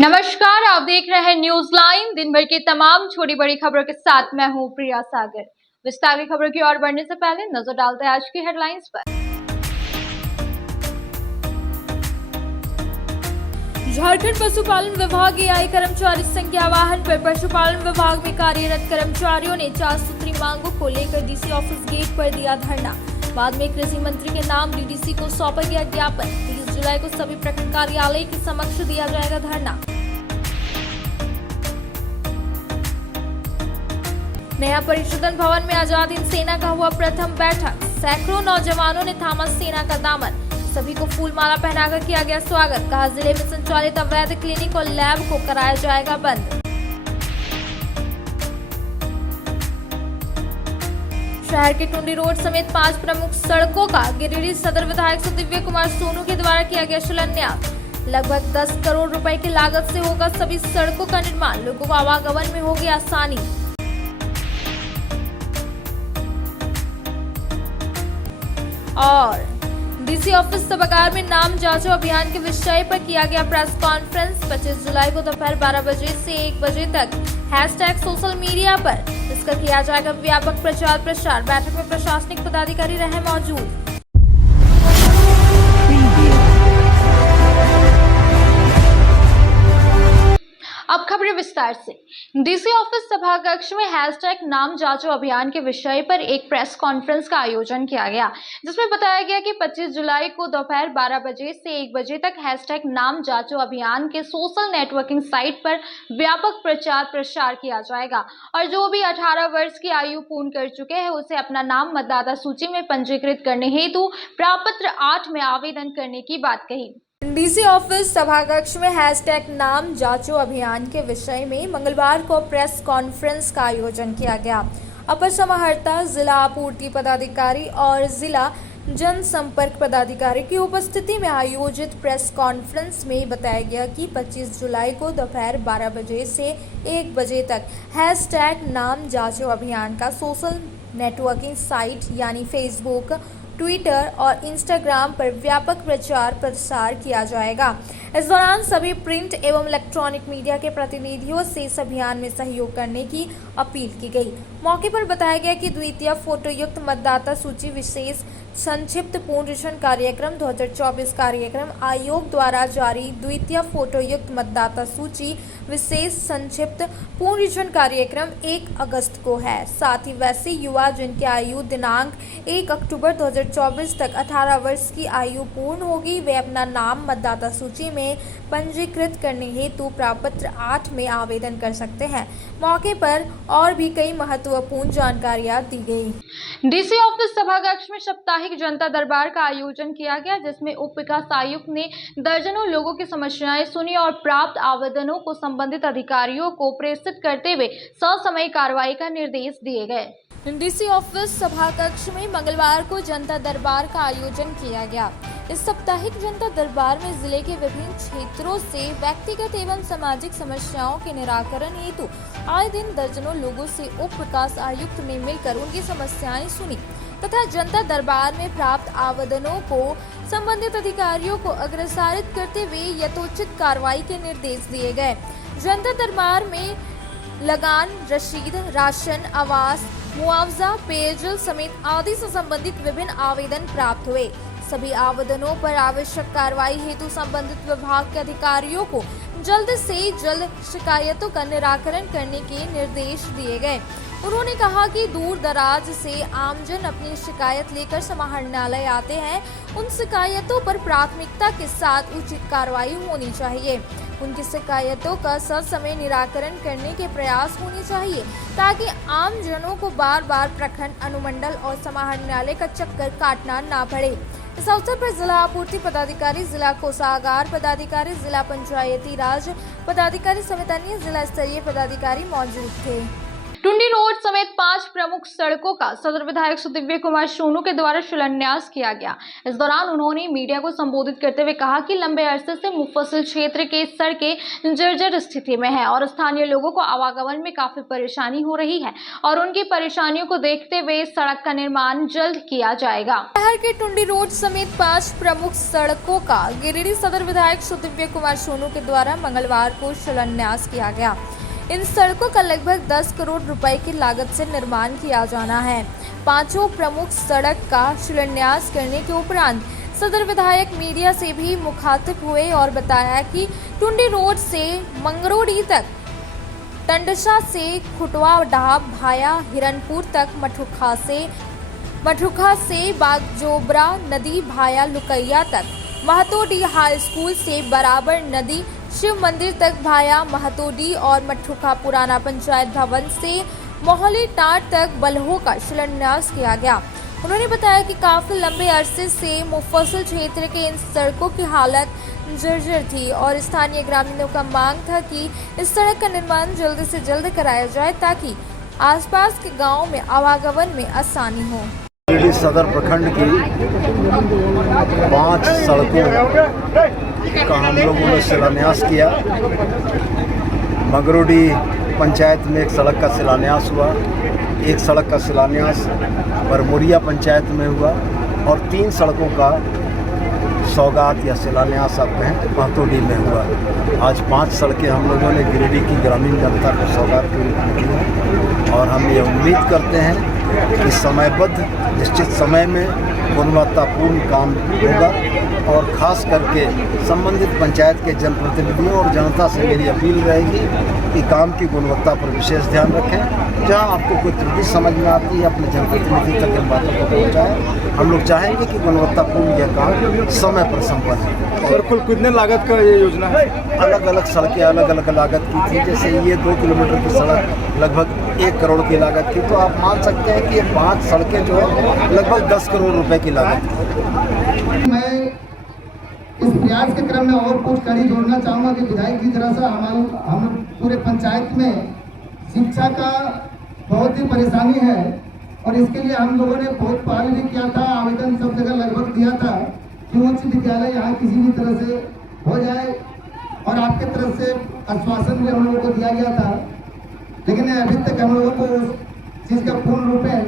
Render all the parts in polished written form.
नमस्कार, आप देख रहे हैं न्यूज लाइन। दिन भर की तमाम छोटी बड़ी खबरों के साथ मैं हूं प्रिया सागर। विस्तार की खबर की ओर बढ़ने से पहले नजर डालते हैं आज की हेडलाइंस पर। झारखंड पशुपालन विभाग एआई कर्मचारी संघ के आह्वान पर पशुपालन विभाग में कार्यरत कर्मचारियों ने 4 सूत्री मांगों को लेकर डीसी ऑफिस गेट पर दिया धरना। बाद में कृषि मंत्री के नाम डीडीसी को सौंपा गया ज्ञापन। 30 जुलाई को सभी प्रखंड कार्यालय के समक्ष दिया जाएगा धरना। नया परिशोधन भवन में आजाद हिंद सेना का हुआ प्रथम बैठक। सैकड़ों नौजवानों ने थामा सेना का दामन। सभी को फूल माला पहनाकर किया गया स्वागत। कहा जिले में संचालित अवैध क्लिनिक और लैब को कराया जाएगा बंद। शहर के टुंडी रोड समेत 5 प्रमुख सड़कों का गिरिडीह सदर विधायक दिव्य कुमार सोनू के द्वारा किया गया शिलान्यास। लगभग 10 करोड़ रुपए की लागत से होगा सभी सड़कों का निर्माण। लोगों को आवागमन में होगी आसानी। और डीसी ऑफिस सभागार में नाम जांचो अभियान के विषय पर किया गया प्रेस कॉन्फ्रेंस। 25 जुलाई को दोपहर 12 बजे से 1 बजे तक हैशटैग सोशल मीडिया पर इसका किया जाएगा व्यापक प्रचार प्रसार। बैठक में प्रशासनिक पदाधिकारी रहे मौजूद। अब खबरें विस्तार से। डीसी ऑफिस सभाकक्ष में हैशटैग नाम जांचो अभियान के विषय पर एक प्रेस कॉन्फ्रेंस का आयोजन किया गया, जिसमें बताया गया कि 25 जुलाई को दोपहर 12 बजे से 1 बजे तक हैशटैग नाम जांचो अभियान के सोशल नेटवर्किंग साइट पर व्यापक प्रचार प्रसार किया जाएगा और जो भी 18 वर्ष की आयु पूर्ण कर चुके हैं उसे अपना नाम मतदाता सूची में पंजीकृत करने हेतु प्रपत्र 8 में आवेदन करने की बात कही। डीसी ऑफिस सभाकक्ष में हैशटैग नाम जांचो अभियान के विषय में मंगलवार को प्रेस कॉन्फ्रेंस का आयोजन किया गया। अपर समाहर्ता, जिला आपूर्ति पदाधिकारी और जिला जनसंपर्क पदाधिकारी की उपस्थिति में आयोजित प्रेस कॉन्फ्रेंस में बताया गया कि 25 जुलाई को दोपहर 12 बजे से 1 बजे तक हैशटैग नाम जांचो अभियान का सोशल नेटवर्किंग साइट यानी फेसबुक, ट्विटर और इंस्टाग्राम पर व्यापक प्रचार प्रसार किया जाएगा। इस दौरान सभी प्रिंट एवं इलेक्ट्रॉनिक मीडिया के प्रतिनिधियों से इस अभियान में सहयोग करने की अपील की गई। मौके पर बताया गया कि द्वितीय फोटोयुक्त मतदाता सूची विशेष संक्षिप्त पुनरीक्षण कार्यक्रम 2024 कार्यक्रम आयोग द्वारा जारी द्वितीय फोटोयुक्त मतदाता सूची विशेष संक्षिप्त पुनरीक्षण कार्यक्रम 1 अगस्त को है। साथ ही वैसे युवा जिनकी आयु दिनांक 1 अक्टूबर 2024 तक 18 वर्ष की आयु पूर्ण होगी, वे अपना नाम मतदाता सूची में पंजीकृत करने हेतु प्रपत्र 8 में आवेदन कर सकते हैं। मौके पर और भी कई महत्वपूर्ण जानकारियां दी गई। डीसी ऑफिस सभाकक्ष में साप्ताहिक जनता दरबार का आयोजन किया गया, जिसमें उप विकास आयुक्त ने दर्जनों लोगों की समस्याएं सुनी और प्राप्त आवेदनों को संबंधित अधिकारियों को प्रेषित करते हुए ससमय कार्रवाई का निर्देश दिए गए। डीसी ऑफिस सभाकक्ष में मंगलवार को जनता दरबार का आयोजन किया गया। इस साप्ताहिक जनता दरबार में जिले के विभिन्न क्षेत्रों से व्यक्तिगत एवं सामाजिक समस्याओं के निराकरण हेतु आए दिन दर्जनों लोगों से उप विकास आयुक्त ने मिलकर उनकी समस्याएं सुनी तथा जनता दरबार में प्राप्त आवेदनों को संबंधित अधिकारियों को अग्रसारित करते हुए यथोचित कार्रवाई के निर्देश दिए गए। जनता दरबार में लगान, रशीद, राशन, आवास, मुआवजा, पेयजल समेत आदि से संबंधित विभिन्न आवेदन प्राप्त हुए। सभी आवेदनों पर आवश्यक कार्रवाई हेतु संबंधित विभाग के अधिकारियों को जल्द से जल्द शिकायतों का निराकरण करने के निर्देश दिए गए। उन्होंने कहा कि दूर दराज से आमजन अपनी शिकायत लेकर समाहरणालय आते हैं, उन शिकायतों पर प्राथमिकता के साथ उचित कार्रवाई होनी चाहिए। उनकी शिकायतों का ससमय निराकरण करने के प्रयास होने चाहिए ताकि आम जनों को बार बार प्रखंड, अनुमंडल और समाहरणालय का चक्कर काटना ना पड़े। इस अवसर पर जिला आपूर्ति पदाधिकारी, जिला कोषागार पदाधिकारी, जिला पंचायती राज पदाधिकारी समेत अन्य जिला स्तरीय पदाधिकारी मौजूद थे। टुंडी रोड समेत 5 प्रमुख सड़कों का सदर विधायक सुदिव्य कुमार सोनू के द्वारा शिलान्यास किया गया। इस दौरान उन्होंने मीडिया को संबोधित करते हुए कहा कि लंबे अरसे से मुफस्सिल क्षेत्र के सड़कें जर्जर स्थिति में है और स्थानीय लोगों को आवागमन में काफी परेशानी हो रही है और उनकी परेशानियों को देखते हुए सड़क का निर्माण जल्द किया जाएगा। शहर के टुंडी रोड समेत 5 प्रमुख सड़कों का गिरिडीह सदर विधायक सुदिव्य कुमार सोनू के द्वारा मंगलवार को शिलान्यास किया गया। इन सड़कों का लगभग 10 करोड़ रुपए की लागत से निर्माण किया जाना है। पांचों प्रमुख सड़क का शिलान्यास करने के उपरांत सदर विधायक मीडिया से भी मुखातिब हुए और बताया कि टुंडी रोड से मंगरोड़ी तक, टंडसा से खुटवा डाब भाया हिरनपुर तक, मठुखा से बागजोबरा नदी भाया लुकैया तक, महतोडी हाई स्कूल से बराबर नदी शिव मंदिर तक भाया महतोडी और मठुखा पुराना पंचायत भवन से मोहली टाट तक बल्हो का शिलान्यास किया गया। उन्होंने बताया कि काफी लंबे अरसे से मुफस्सिल क्षेत्र के इन सड़कों की हालत जर्जर थी और स्थानीय ग्रामीणों का मांग था कि इस सड़क का निर्माण जल्द से जल्द कराया जाए ताकि आसपास के गांव में आवागमन में आसानी हो। गिरिडीह सदर प्रखंड की 5 सड़कों का हम लोगों ने शिलान्यास किया। मंगरोडी पंचायत में एक सड़क का शिलान्यास हुआ, एक सड़क का शिलान्यास बरमोरिया पंचायत में हुआ और 3 सड़कों का सौगात या शिलान्यास आप कहें महतोडी में हुआ। आज 5 सड़कें हम लोगों ने गिरिडीह की ग्रामीण जनता को सौगात के रूप में दी हैं और हम ये उम्मीद करते हैं कि समयबद्ध निश्चित समय में गुणवत्तापूर्ण काम होगा और ख़ास करके संबंधित पंचायत के जनप्रतिनिधियों और जनता से मेरी अपील रहेगी कि काम की गुणवत्ता पर विशेष ध्यान रखें। जहां आपको कोई त्रुटि समझ में आती है अपने जनप्रतिनिधि तक इन बातों को पहुँचाएं। हम लोग चाहेंगे कि गुणवत्तापूर्ण यह काम समय पर संपन्न हो। सर, कुल कितने लागत का ये योजना है? अलग अलग सड़कें अलग अलग लागत की थी। जैसे ये 2 किलोमीटर की सड़क लगभग 1 करोड़ की लागत की, तो आप मान सकते हैं कि ये 5 सड़कें जो है लगभग 10 करोड़ रुपए की लागत की। मैं इस प्रयास के क्रम में और कुछ कड़ी जोड़ना चाहूँगा कि विधायक की तरह से हम पूरे पंचायत में शिक्षा का बहुत ही परेशानी है और इसके लिए हम लोगों ने बहुत पहल भी किया था, आवेदन सब जगह लगभग दिया था कि उच्च विद्यालय यहाँ किसी भी तरह से हो जाए और आपके तरफ से आश्वासन भी हम लोगों को दिया गया था, लेकिन अभी तक हम लोगों को उस चीज़ का पूर्ण रूप में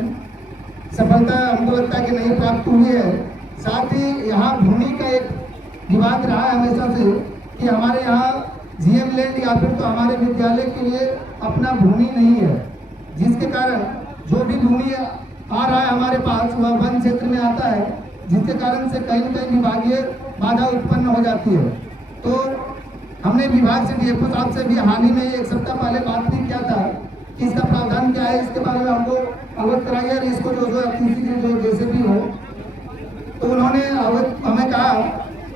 सफलता हमको लगता है कि नहीं प्राप्त हुई है। साथ ही यहाँ भूमि का एक विवाद रहा है हमेशा से कि हमारे यहाँ जीएम लैंड या फिर तो हमारे विद्यालय के लिए अपना भूमि नहीं है, जिसके कारण जो भी भूमि आ रहा है हमारे पास वह वन क्षेत्र में आता है, जिसके कारण से कहीं न कहीं विभागीय बाधा उत्पन्न हो जाती है। तो हमने विभाग से डीएफओ साहब से भी हाल ही में 1 सप्ताह पहले बात भी किया था कि इसका प्रावधान क्या है, इसके बारे में हमको अवगत कराइए और इसको जो किसी जो जैसे भी हो, तो उन्होंने हमें कहा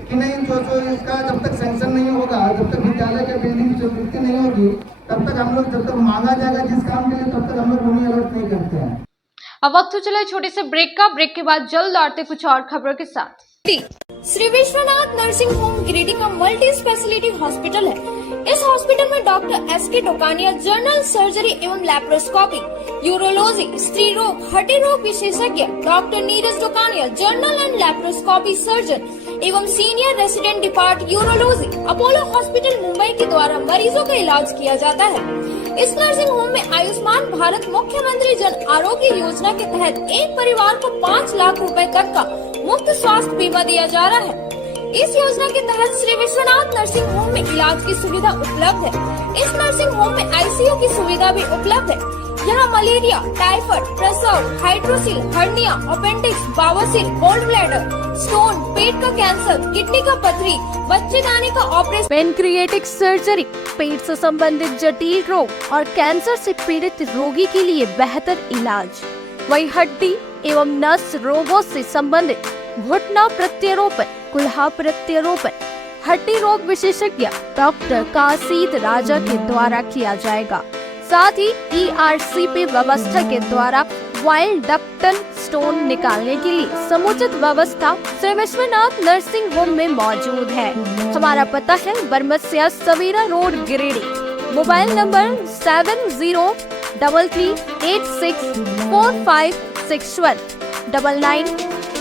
कि नहीं जो इसका जब तक सैंक्शन नहीं होगा, जब तक विद्यालय के बिल्डिंग की स्वीकृति नहीं होगी, तब तक हम लोग जब तक मांगा जाएगा जिस काम के लिए तब तक हम लोग भूमि अलर्ट नहीं करते हैं। अब वक्त हो चला छोटे से ब्रेक के बाद जल्द लौटते कुछ और खबरों के साथ। श्री विश्वनाथ नर्सिंग होम गिरिडीह का मल्टी स्पेशलिटी हॉस्पिटल है। इस हॉस्पिटल में doctor SK Dokania general surgery एवं लैप्रोस्कोपी, यूरोलॉजी, स्त्री रोग, हड्डी रोग विशेषज्ञ, doctor Neeraj Dokania general and laparoscopy surgeon एवं senior resident depart urology, Apollo hospital Mumbai के द्वारा मरीजों का इलाज किया जाता है। इस नर्सिंग होम में आयुष्मान भारत मुख्यमंत्री जन आरोग्य योजना के तहत एक परिवार को 5 लाख रुपए तक का मुफ्त स्वास्थ्य बीमा दिया जा रहा है। इस योजना के तहत श्री विश्वनाथ नर्सिंग होम में इलाज की सुविधा उपलब्ध है। इस नर्सिंग होम में आईसीयू की सुविधा भी उपलब्ध है। यहाँ मलेरिया, टाइफाइड, प्रसव, हाइड्रोसिल, हर्निया, अपेंडिक्स, बवासीर, गोल्ड ब्लैडर, स्टोन, पेट का कैंसर, किडनी का पथरी, बच्चेदानी का ऑपरेशन, पेनक्रिएटिक सर्जरी, पेट से संबंधित जटिल रोग और कैंसर से पीड़ित रोगी के लिए बेहतर इलाज। वही हड्डी एवं नस रोगों से संबंधित घुटना प्रत्यारोपण, कुल्हा प्रत्यारोपण, हड्डी रोग विशेषज्ञ डॉक्टर काशीद राजा के द्वारा किया जाएगा। साथ ही ERCP व्यवस्था के द्वारा वाइल्ड डक्टल स्टोन निकालने के लिए समुचित व्यवस्था श्री विश्वनाथ नर्सिंग होम में मौजूद है। हमारा पता है Barmasiya Savera road Giridih. Mobile number 33864561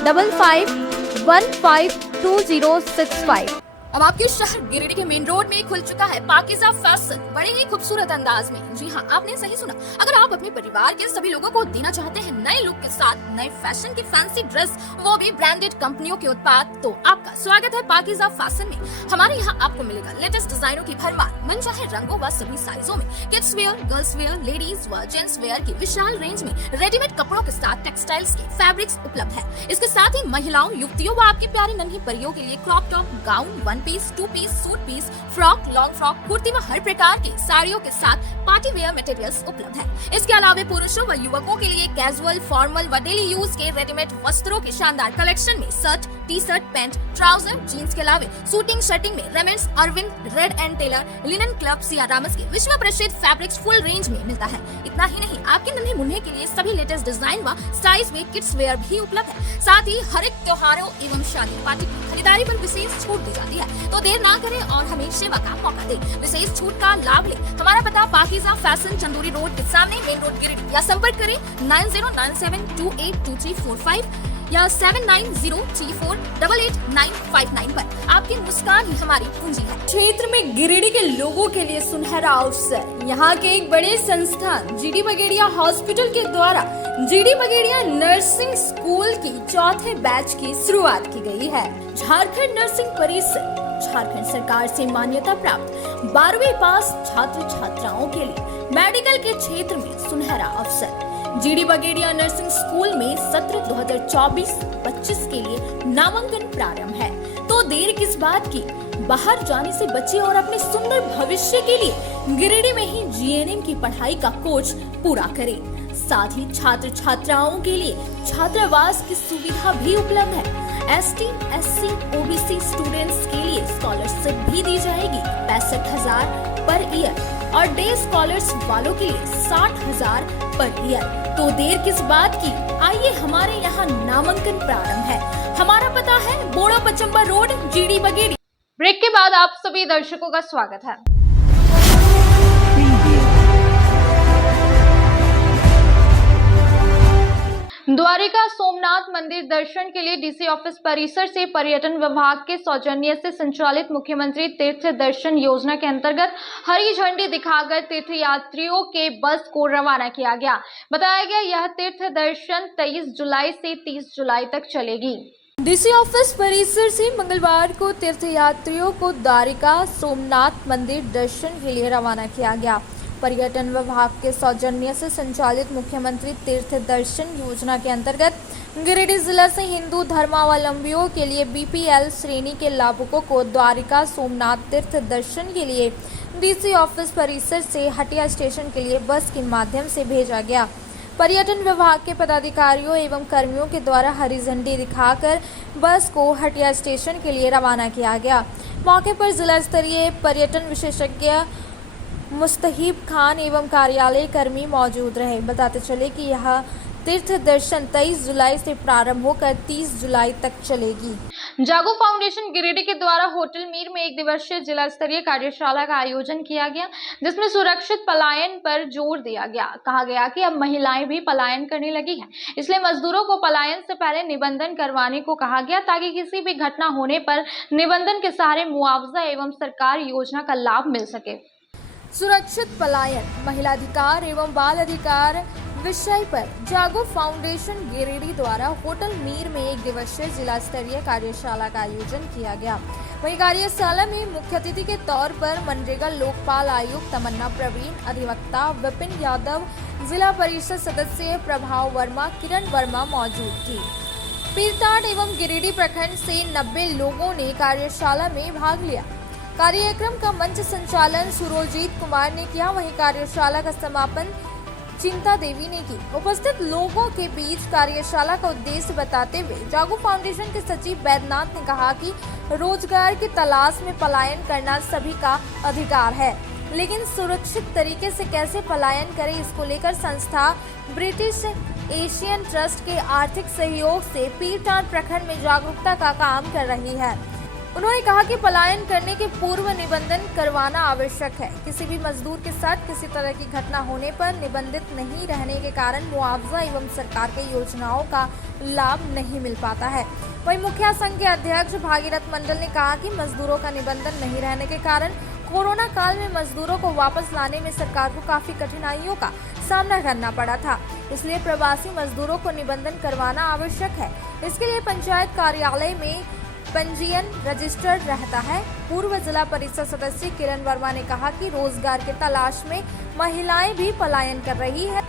9955152065। अब आपके शहर गिरिडीह के मेन रोड में खुल चुका है पाकीज़ा फैशन बड़े ही खूबसूरत अंदाज में। जी हाँ, आपने सही सुना। अगर आप अपने परिवार के सभी लोगों को देना चाहते हैं नए लुक के साथ नए फैशन की फैंसी ड्रेस, वो भी ब्रांडेड कंपनियों के उत्पाद, तो आपका स्वागत है पाकीज़ा फैशन में। हमारे यहाँ आपको मिलेगा लेटेस्ट डिजाइनों की भरमार, मनचाहे रंगों व सभी साइजों में, kids wear, girls wear, ladies व जेंट्स वेयर की विशाल रेंज में रेडीमेड कपड़ों के साथ टेक्सटाइल्स के फैब्रिक्स उपलब्ध है। इसके साथ ही महिलाओं, युवतियों व आपकी प्यारी नन्ही परियों के लिए crop top, gown, one piece, two piece, suit piece, frock, long frock, kurti व हर प्रकार की साड़ियों के साथ पार्टी वेयर मटेरियल्स उपलब्ध है। इसके अलावा पुरुषों व युवकों के लिए कैजुअल, फॉर्मल व डेली यूज के रेडीमेड वस्त्रों के शानदार कलेक्शन में shirt, T shirt, pant, trouser, jeans के अलावा शूटिंग शर्टिंग में Raymonds, Arvind, Reid and Taylor, linen club, Siyarams के विश्व प्रसिद्ध फैब्रिक्स फुल रेंज में मिलता है। इतना ही नहीं, आपके नन्हे मुन्ने के लिए सभी लेटेस्ट डिजाइन व साइज में किड्स वेयर भी उपलब्ध है। साथ ही हर एक त्योहारों एवं शादी पार्टी की खरीदारी पर विशेष छूट दी जाती है। तो देर ना करें और हमें सेवा का मौका दें, विशेष छूट का लाभ लें। हमारा पता पाकीज़ा फैशन, चंदूरी रोड के सामने, मेन रोड, गिरिडीह, या संपर्क करें 9097282345 या 7903488959 पर। आपकी मुस्कान ही हमारी पूंजी है। क्षेत्र में गिरिडीह के लोगों के लिए सुनहरा अवसर। यहाँ के एक बड़े संस्थान जीडी बगेड़िया हॉस्पिटल के द्वारा जीडी बगेड़िया नर्सिंग स्कूल की चौथे बैच की शुरुआत की गई है। झारखंड नर्सिंग परिषद झारखंड सरकार से मान्यता प्राप्त 12वीं पास छात्र छात्राओं के लिए मेडिकल के क्षेत्र में सुनहरा अवसर। जीडी बगेड़िया नर्सिंग स्कूल में सत्र 2024-25 के लिए नामांकन प्रारंभ है। तो देर किस बात की, बाहर जाने से बचे और अपने सुंदर भविष्य के लिए गिरिडीह में ही जीएनएम की पढ़ाई का कोर्स पूरा करें। साथ ही छात्र छात्राओं के लिए छात्रावास की सुविधा भी उपलब्ध है। ST, SC, OBC स्टूडेंट्स के लिए स्कॉलरशिप भी दी जाएगी 65,000 पर ईयर और डे स्कॉलर्स वालों के लिए 60,000 पर ईयर। तो देर किस बात की, आइए हमारे यहाँ नामांकन प्रारंभ है। हमारा पता है Boda Pachamba road, GD Bagedia. Break के बाद आप सभी दर्शकों का स्वागत है। द्वारिका सोमनाथ मंदिर दर्शन के लिए डीसी ऑफिस परिसर से पर्यटन विभाग के सौजन्य से संचालित मुख्यमंत्री तीर्थ दर्शन योजना के अंतर्गत हरी झंडी दिखाकर तीर्थ यात्रियों के बस को रवाना किया गया। बताया गया यह तीर्थ दर्शन 23 जुलाई से 30 जुलाई तक चलेगी। डीसी ऑफिस परिसर से मंगलवार को तीर्थ यात्रियों को द्वारिका सोमनाथ मंदिर दर्शन के लिए रवाना किया गया। पर्यटन विभाग के सौजन्य से संचालित मुख्यमंत्री तीर्थ दर्शन योजना के अंतर्गत गिरिडीह जिला से हिंदू धर्मावलंबियों के लिए बीपीएल श्रेणी के लाभुकों को द्वारिका सोमनाथ तीर्थ दर्शन के लिए डीसी ऑफिस परिसर से हटिया स्टेशन के लिए बस के माध्यम से भेजा गया। पर्यटन विभाग के पदाधिकारियों एवं कर्मियों के द्वारा हरी झंडी दिखाकर बस को हटिया स्टेशन के लिए रवाना किया गया। मौके पर जिला स्तरीय पर्यटन विशेषज्ञ मुस्तहीब खान एवं कार्यालय कर्मी मौजूद रहे। बताते चले कि यह तीर्थ दर्शन 23 जुलाई से प्रारंभ होकर 30 जुलाई तक चलेगी। जागो फाउंडेशन गिरिडीह के द्वारा होटल मीर में एक दिवसीय जिला स्तरीय कार्यशाला का आयोजन किया गया, जिसमें सुरक्षित पलायन पर जोर दिया गया। कहा गया कि अब महिलाएं भी पलायन करने लगी हैं, इसलिए मजदूरों को पलायन से पहले निबंधन करवाने को कहा गया, ताकि किसी भी घटना होने पर निबंधन के सहारे मुआवजा एवं सरकार योजना का लाभ मिल सके। सुरक्षित पलायन, महिला अधिकार एवं बाल अधिकार विषय पर जागो फाउंडेशन गिरिडीह द्वारा होटल मीर में एक दिवसीय जिला स्तरीय कार्यशाला का आयोजन किया गया। वहीं कार्यशाला में मुख्य अतिथि के तौर पर मनरेगा लोकपाल आयुक्त तमन्ना प्रवीण, अधिवक्ता विपिन यादव, जिला परिषद सदस्य प्रभाव वर्मा, किरण वर्मा मौजूद थी। पीरटाट एवं गिरिडीह प्रखंड से 90 लोगों ने कार्यशाला में भाग लिया। कार्यक्रम का मंच संचालन सुरोजीत कुमार ने किया, वहीं कार्यशाला का समापन चिंता देवी ने की। उपस्थित लोगों के बीच कार्यशाला का उद्देश्य बताते हुए जागो फाउंडेशन के सचिव बैद्यनाथ ने कहा कि रोजगार की तलाश में पलायन करना सभी का अधिकार है, लेकिन सुरक्षित तरीके से कैसे पलायन करें, इसको लेकर संस्था ब्रिटिश एशियन ट्रस्ट के आर्थिक सहयोग से पीरटाट प्रखंड में जागरूकता का काम कर रही है। उन्होंने कहा कि पलायन करने के पूर्व निबंधन करवाना आवश्यक है। किसी भी मजदूर के साथ किसी तरह की घटना होने पर निबंधित नहीं रहने के कारण मुआवजा एवं सरकार की योजनाओं का लाभ नहीं मिल पाता है। वहीं मुखिया संघ के अध्यक्ष भागीरथ मंडल ने कहा कि मजदूरों का निबंधन नहीं रहने के कारण कोरोना काल में मजदूरों को वापस लाने में सरकार को काफी कठिनाइयों का सामना करना पड़ा था, इसलिए प्रवासी मजदूरों को निबंधन करवाना आवश्यक है। इसके लिए पंचायत कार्यालय में पंजीयन रजिस्टर्ड रहता है। पूर्व जिला परिषद सदस्य किरण वर्मा ने कहा कि रोजगार के तलाश में महिलाएं भी पलायन कर रही है,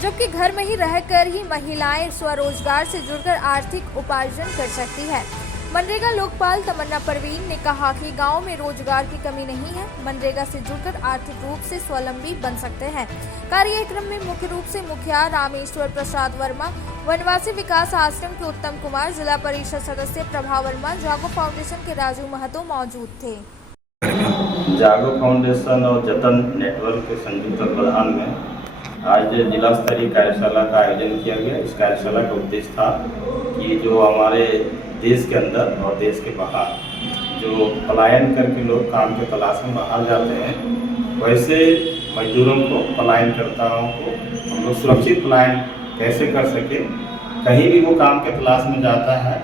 जबकि घर में ही रहकर ही महिलाएं स्वरोजगार से जुड़कर आर्थिक उपार्जन कर सकती है। मनरेगा लोकपाल तमन्ना परवीन ने कहा कि गांव में रोजगार की कमी नहीं है, मनरेगा से जुड़कर आर्थिक रूप से स्वावलंबी बन सकते हैं। कार्यक्रम में मुख्य रूप से मुखिया रामेश्वर प्रसाद वर्मा, वनवासी विकास आश्रम के उत्तम कुमार, जिला परिषद सदस्य प्रभा वर्मा, जागो फाउंडेशन के राजू महतो मौजूद थे। जागो फाउंडेशन और जतन नेटवर्क के संयुक्त तत्वाधान में आज जिला स्तरीय कार्यशाला का आयोजन किया गया। इस कार्यशाला का उद्देश्य था कि जो हमारे देश के अंदर और देश के बाहर जो पलायन करके लोग काम के तलाश में बाहर जाते हैं, वैसे मजदूरों को, पलायनकर्ताओं को हम लोग सुरक्षित पलायन कैसे कर सके। कहीं भी वो काम के तलाश में जाता है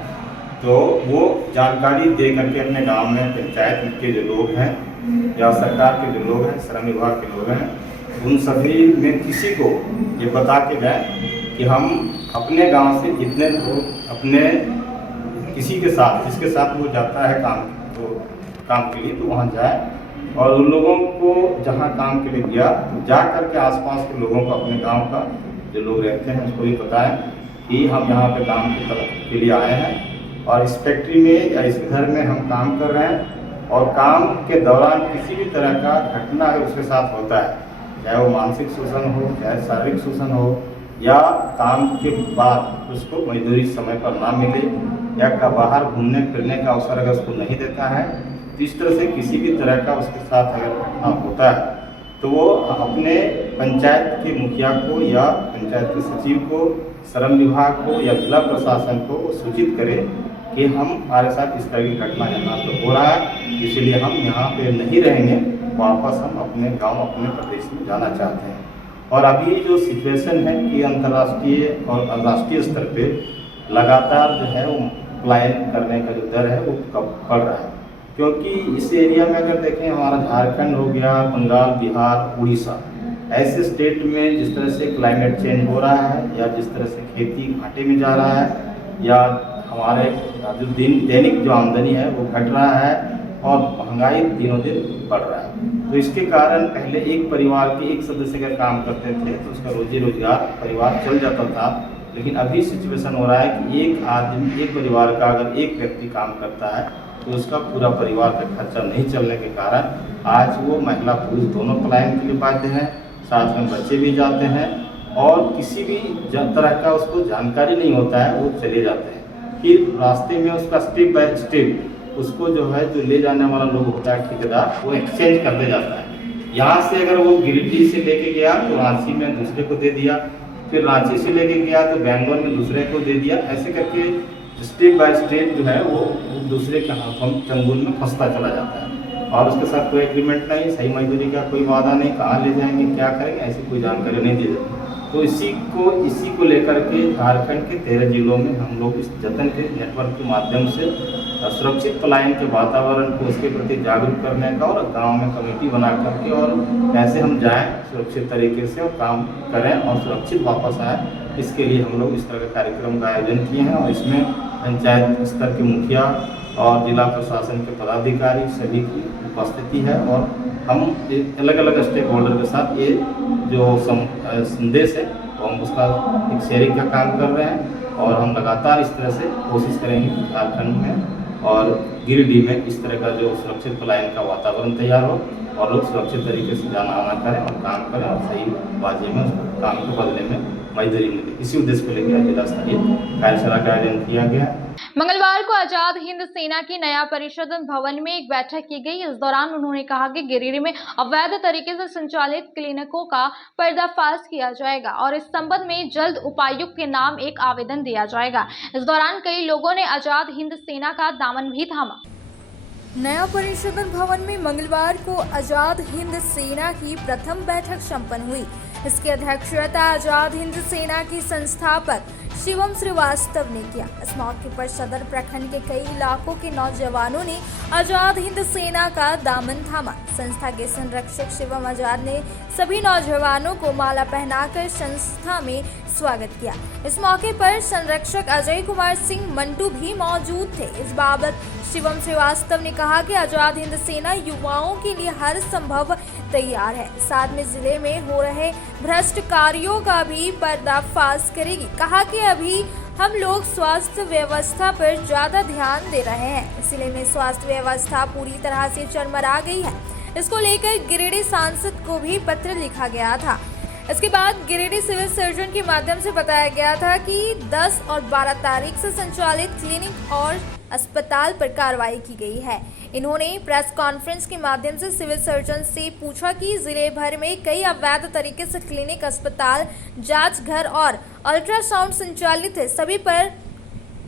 तो वो जानकारी दे करके अपने गांव में पंचायत के जो लोग हैं या सरकार के जो लोग हैं, श्रम विभाग के लोग हैं, उन सभी में किसी को ये बता के गए कि हम अपने गांव से जितने लोग अपने किसी के साथ, जिसके साथ वो जाता है काम के लिए, तो वहाँ जाए और उन लोगों को जहाँ काम के लिए गया तो जा कर के आसपास के लोगों को, अपने गांव का जो लोग रहते हैं उसको भी बताएं कि हम यहाँ पे काम के लिए आए हैं और इस फैक्ट्री में या इस घर में हम काम कर रहे हैं और काम के दौरान किसी भी तरह का घटना अगर उसके साथ होता है, चाहे वो मानसिक शोषण हो, चाहे शारीरिक शोषण हो, या काम के बाद उसको मजदूरी समय पर ना मिले या का बाहर घूमने फिरने का अवसर अगर उसको नहीं देता है, तो इस तरह से किसी भी तरह का उसके साथ अगर घटना होता है तो वो अपने पंचायत के मुखिया को या पंचायत के सचिव को, श्रम विभाग को या जिला प्रशासन को सूचित करें कि हमारे साथ इस तरह की घटना यहाँ पर हो रहा है, इसलिए हम यहाँ पे नहीं रहेंगे, वापस हम अपने गांव, अपने प्रदेश में जाना चाहते हैं। और अभी जो सिचुएशन है कि अंतर्राष्ट्रीय और राष्ट्रीय स्तर पे लगातार जो है वो पलायन करने का जो दर है वो बढ़ रहा है, क्योंकि इस एरिया में अगर देखें हमारा झारखंड हो गया, बंगाल, बिहार, उड़ीसा, ऐसे स्टेट में जिस तरह से क्लाइमेट चेंज हो रहा है या जिस तरह से खेती घाटे में जा रहा है या हमारे जो दैनिक जो आमदनी है वो घट रहा है और महंगाई दिनों दिन बढ़ रहा है, तो इसके कारण पहले एक परिवार के एक सदस्य अगर काम करते थे तो उसका रोजी रोजगार परिवार चल जाता था, लेकिन अभी सिचुएशन हो रहा है कि एक आदमी, एक परिवार का अगर एक व्यक्ति काम करता है तो उसका पूरा परिवार का खर्चा नहीं चलने के कारण आज वो महिला पुरुष दोनों पलायन के लिए बाध्य हैं, साथ में बच्चे भी जाते हैं और किसी भी तरह का उसको जानकारी नहीं होता है, वो चले जाते हैं। फिर रास्ते में उसका स्टेप बाय स्टेप उसको जो है जो ले जाने वाला लोग होता है ठेकेदार, वो एक्सचेंज करते जाता है। यहाँ से अगर वो गिरिडीह से लेके गया तो रांची में दूसरे को दे दिया, फिर रांची से लेके गया तो बेंगलोर में दूसरे को दे दिया, ऐसे करके स्टेप बाय स्टेप जो है वो दूसरे के हाथों चंगुल में फंसता चला जाता है और उसके साथ कोई एग्रीमेंट नहीं, सही मजदूरी का कोई वादा नहीं, कहाँ ले जाएंगे, क्या करेंगे, ऐसी कोई जानकारी नहीं दी जाती। तो इसी को लेकर के झारखंड के 13 जिलों में हम लोग इस जतन के नेटवर्क के माध्यम से सुरक्षित पलायन के वातावरण को उसके प्रति जागरूक करने का और गांव में कमेटी बना करके और कैसे हम जाएं सुरक्षित तरीके से और काम करें और सुरक्षित वापस आएँ, इसके लिए हम लोग इस तरह के कार्यक्रम का आयोजन किए हैं और इसमें पंचायत स्तर के मुखिया और जिला प्रशासन के पदाधिकारी सभी की उपस्थिति है और हम अलग अलग स्टेक होल्डर के साथ ये जो संदेश है तो हम उसका एक शेयरिंग का काम कर रहे हैं और हम लगातार इस तरह से कोशिश करेंगे झारखंड में और गिरिडीह में इस तरह का जो सुरक्षित पलायन का वातावरण तैयार हो और लोग सुरक्षित तरीके से जाना आना करें और काम करें और सही बाजी में काम के बदले में मजदूरी मिले। इसी उद्देश्य को लेकर जिला स्तरीय कार्यशाला का आयोजन किया गया। मंगलवार को आजाद हिंद सेना की नया परिषद भवन में एक बैठक की गई। इस दौरान उन्होंने कहा कि गिरिडीह में अवैध तरीके से संचालित क्लिनिकों का पर्दाफाश किया जाएगा और इस संबंध में जल्द उपायुक्त के नाम एक आवेदन दिया जाएगा। इस दौरान कई लोगों ने आजाद हिंद सेना का दामन भी थामा। नया परिषदन भवन में मंगलवार को आजाद हिंद सेना की प्रथम बैठक संपन्न हुई। इसकी अध्यक्षता आजाद हिंद सेना की संस्थापक शिवम श्रीवास्तव ने किया। इस मौके पर सदर प्रखंड के कई इलाकों के नौजवानों ने आजाद हिंद सेना का दामन थामा। संस्था के संरक्षक शिवम आजाद ने सभी नौजवानों को माला पहनाकर संस्था में स्वागत किया। इस मौके पर संरक्षक अजय कुमार सिंह मंटू भी मौजूद थे। इस बाबत शिवम श्रीवास्तव ने कहा कि आजाद हिंद सेना युवाओं के लिए हर संभव तैयार है, साथ में जिले में हो रहे भ्रष्ट कार्यों का भी पर्दाफाश करेगी। कहा कि अभी हम लोग स्वास्थ्य व्यवस्था पर ज्यादा ध्यान दे रहे हैं, जिले में स्वास्थ्य व्यवस्था पूरी तरह से चरमरा गई है। इसको लेकर गिरिडीह सांसद को भी पत्र लिखा गया था। इसके बाद गिरिडीह सिविल सर्जन के माध्यम से बताया गया था कि 10 और 12 तारीख से संचालित क्लिनिक और अस्पताल पर कार्रवाई की गई है। इन्होंने प्रेस कॉन्फ्रेंस के माध्यम से सिविल सर्जन से पूछा कि जिले भर में कई अवैध तरीके से क्लिनिक, अस्पताल, जांच घर और अल्ट्रासाउंड संचालित है, सभी पर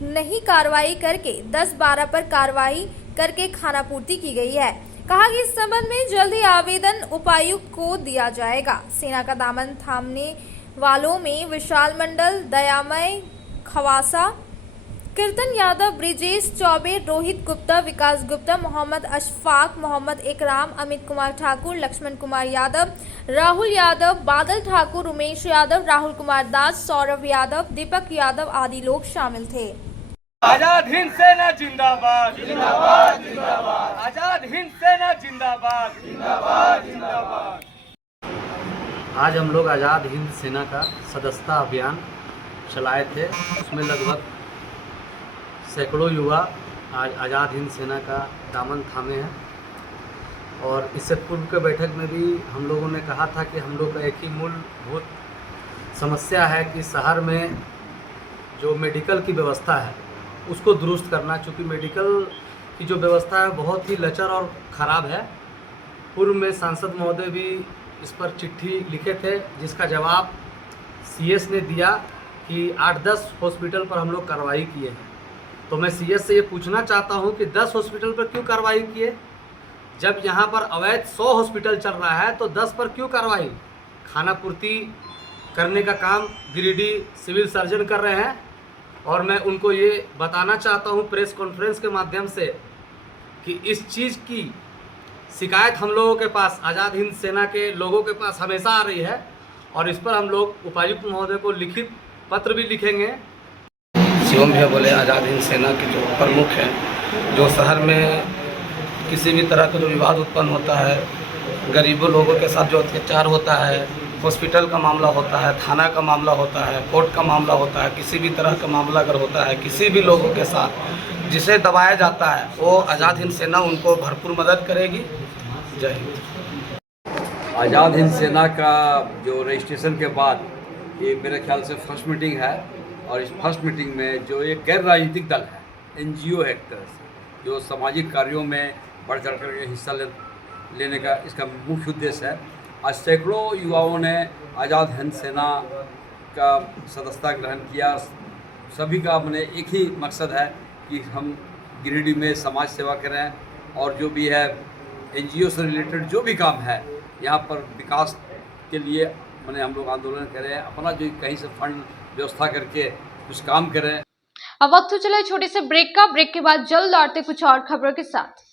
नहीं कार्रवाई करके 10-12 पर कार्रवाई करके खानापूर्ति की गई है। कहा कि इस संबंध में जल्द ही आवेदन उपायुक्त को दिया जाएगा। सेना का दामन थामने वालों में विशाल मंडल, दयामय खवासा, कीर्तन यादव, ब्रिजेश चौबे, रोहित गुप्ता, विकास गुप्ता, मोहम्मद अशफाक, मोहम्मद इकराम, अमित कुमार ठाकुर, लक्ष्मण कुमार यादव, राहुल यादव, बादल ठाकुर, उमेश यादव, राहुल कुमार दास, सौरभ यादव, दीपक यादव आदि लोग शामिल थे। आजाद हिंद सेना जिंदाबाद जिंदाबाद जिंदाबाद। आजाद हिंद सेना जिंदाबाद जिंदाबाद जिंदाबाद। आज हम लोग आज़ाद हिंद सेना का सदस्यता अभियान चलाए थे। उसमें लगभग सैकड़ों युवा आज आज़ाद हिंद सेना का दामन थामे हैं। और इससे पूर्व के बैठक में भी हम लोगों ने कहा था कि हम लोग का एक ही मूलभूत समस्या है कि शहर में जो मेडिकल की व्यवस्था है उसको दुरुस्त करना, चूँकि मेडिकल की जो व्यवस्था है बहुत ही लचर और ख़राब है। पूर्व में सांसद महोदय भी इस पर चिट्ठी लिखे थे, जिसका जवाब सीएस ने दिया कि 8-10 हॉस्पिटल पर हम लोग कार्रवाई किए हैं। तो मैं सीएस से ये पूछना चाहता हूँ कि 10 हॉस्पिटल पर क्यों कार्रवाई किए? जब यहाँ पर अवैध 100 हॉस्पिटल चल रहा है तो 10 पर क्यों कार्रवाई? खानापूर्ति करने का काम गिरिडीह सिविल सर्जन कर रहे हैं। और मैं उनको ये बताना चाहता हूँ प्रेस कॉन्फ्रेंस के माध्यम से कि इस चीज़ की शिकायत हम लोगों के पास, आज़ाद हिंद सेना के लोगों के पास हमेशा आ रही है और इस पर हम लोग उपायुक्त महोदय को लिखित पत्र भी लिखेंगे। शिवम भैया बोले आज़ाद हिंद सेना के जो प्रमुख हैं, जो शहर में किसी भी तरह का जो विवाद उत्पन्न होता है, गरीबों लोगों के साथ जो अत्याचार होता है, हॉस्पिटल का मामला होता है, थाना का मामला होता है, कोर्ट का मामला होता है, किसी भी तरह का मामला अगर होता है किसी भी लोगों के साथ जिसे दबाया जाता है, वो आज़ाद हिंद सेना उनको भरपूर मदद करेगी। जय हिंद। आज़ाद हिंद सेना का जो रजिस्ट्रेशन के बाद ये मेरे ख्याल से फर्स्ट मीटिंग है और इस फर्स्ट मीटिंग में जो एक गैर राजनीतिक दल है, एनजीओ है, एक तरह से जो सामाजिक कार्यों में बढ़ चढ़ कर हिस्सा लेने का इसका मुख्य उद्देश्य है। आज सैकड़ों युवाओं ने आज़ाद हिंद सेना का सदस्यता ग्रहण किया। सभी का अपने एक ही मकसद है कि हम गिरिडीह में समाज सेवा करें और जो भी है एनजीओ से रिलेटेड जो भी काम है यहाँ पर विकास के लिए मैंने हम लोग आंदोलन करें, अपना जो कहीं से फंड व्यवस्था करके कुछ काम करें। अब वक्त हो चला छोटे से ब्रेक का। ब्रेक के बाद जल्द लौटते कुछ और खबरों के साथ।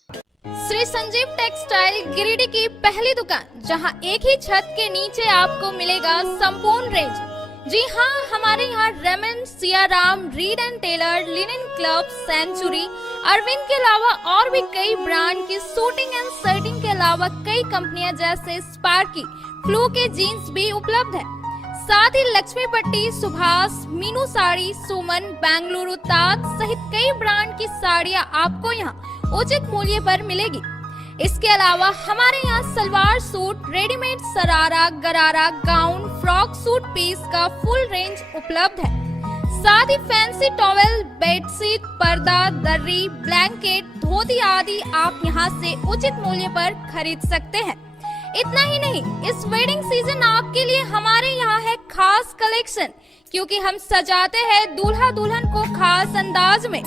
श्री संजीव टेक्सटाइल गिरिडीह की पहली दुकान, जहां एक ही छत के नीचे आपको मिलेगा संपूर्ण रेंज। जी हाँ, हमारे यहाँ Raymond, Siyaram, Reid and Taylor, linen club, century, Arvind के अलावा और भी कई ब्रांड की सूटिंग एंड शर्टिंग के अलावा कई कंपनियां जैसे स्पार्की, फ्लू के जीन्स भी उपलब्ध है। साथ ही लक्ष्मी पट्टी, सुभाष, मीनू साड़ी, सुमन, बेंगलुरु ताज सहित कई ब्रांड की साड़ियां आपको यहाँ उचित मूल्य पर मिलेगी। इसके अलावा हमारे यहाँ सलवार सूट, रेडीमेड सरारा, गरारा, गाउन, फ्रॉक सूट पीस का फुल रेंज उपलब्ध है। साथ ही फैंसी टॉवेल, बेडशीट, पर्दा, दर्री, ब्लैंकेट, धोती आदि आप यहाँ से उचित मूल्य पर खरीद सकते हैं। इतना ही नहीं, इस वेडिंग सीजन आपके लिए हमारे यहाँ है खास कलेक्शन, क्योंकि हम सजाते हैं दूल्हा दुल्हन को खास अंदाज में।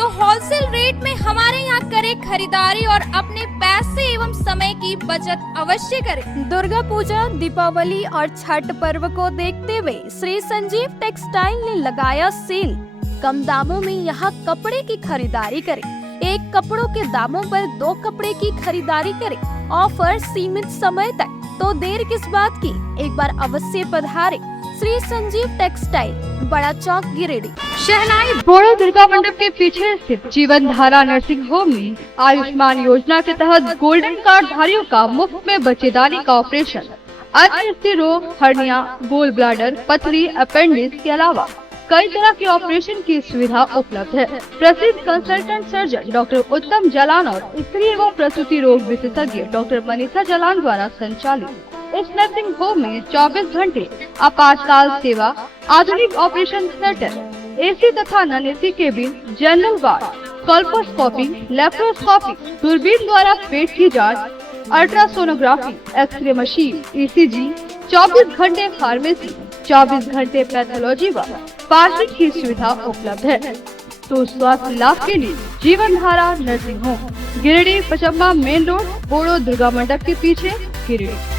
तो होलसेल रेट में हमारे यहाँ करें खरीदारी और अपने पैसे एवं समय की बचत अवश्य करें। दुर्गा पूजा, दीपावली और छठ पर्व को देखते हुए श्री संजीव टेक्सटाइल ने लगाया सेल। कम दामों में यहाँ कपड़े की खरीदारी करें। एक कपड़ों के दामों पर 2 कपड़े की खरीदारी करें। ऑफर सीमित समय तक, तो देर किस बात की, एक बार अवश्य पधारें। श्री संजीव टेक्सटाइल, बड़ा चौक, गिरिडीह। शहनाई बोड़ो दुर्गा मंडप के पीछे स्थित जीवन धारा नर्सिंग होम में आयुष्मान योजना के तहत गोल्डन कार्ड धारियों का मुफ्त में बच्चेदानी का ऑपरेशन, अन्य स्त्री रोग, हर्निया, गोल ब्लाडर, पथरी, अपेंडिक्स के अलावा कई तरह के ऑपरेशन की सुविधा उपलब्ध है। प्रसिद्ध कंसल्टेंट सर्जन डॉक्टर उत्तम जलान और स्त्री एवं प्रसूति रोग विशेषज्ञ डॉक्टर मनीषा जलान द्वारा संचालित इस नर्सिंग होम में 24 घंटे आपातकाल सेवा, आधुनिक ऑपरेशन थिएटर, एसी तथा non AC cabin, general ward, colposcopy, laparoscopy, दूरबीन द्वारा पेट की जांच, अल्ट्रासोनोग्राफी, एक्सरे मशीन, ईसीजी, 24 घंटे फार्मेसी, 24 घंटे पैथोलॉजी व पार्किंग की सुविधा उपलब्ध है। तो स्वास्थ्य लाभ के लिए Jeevan Dhara nursing home, Giridih, Pachamba main road, Boro Durga Mandap के पीछे, Giridih.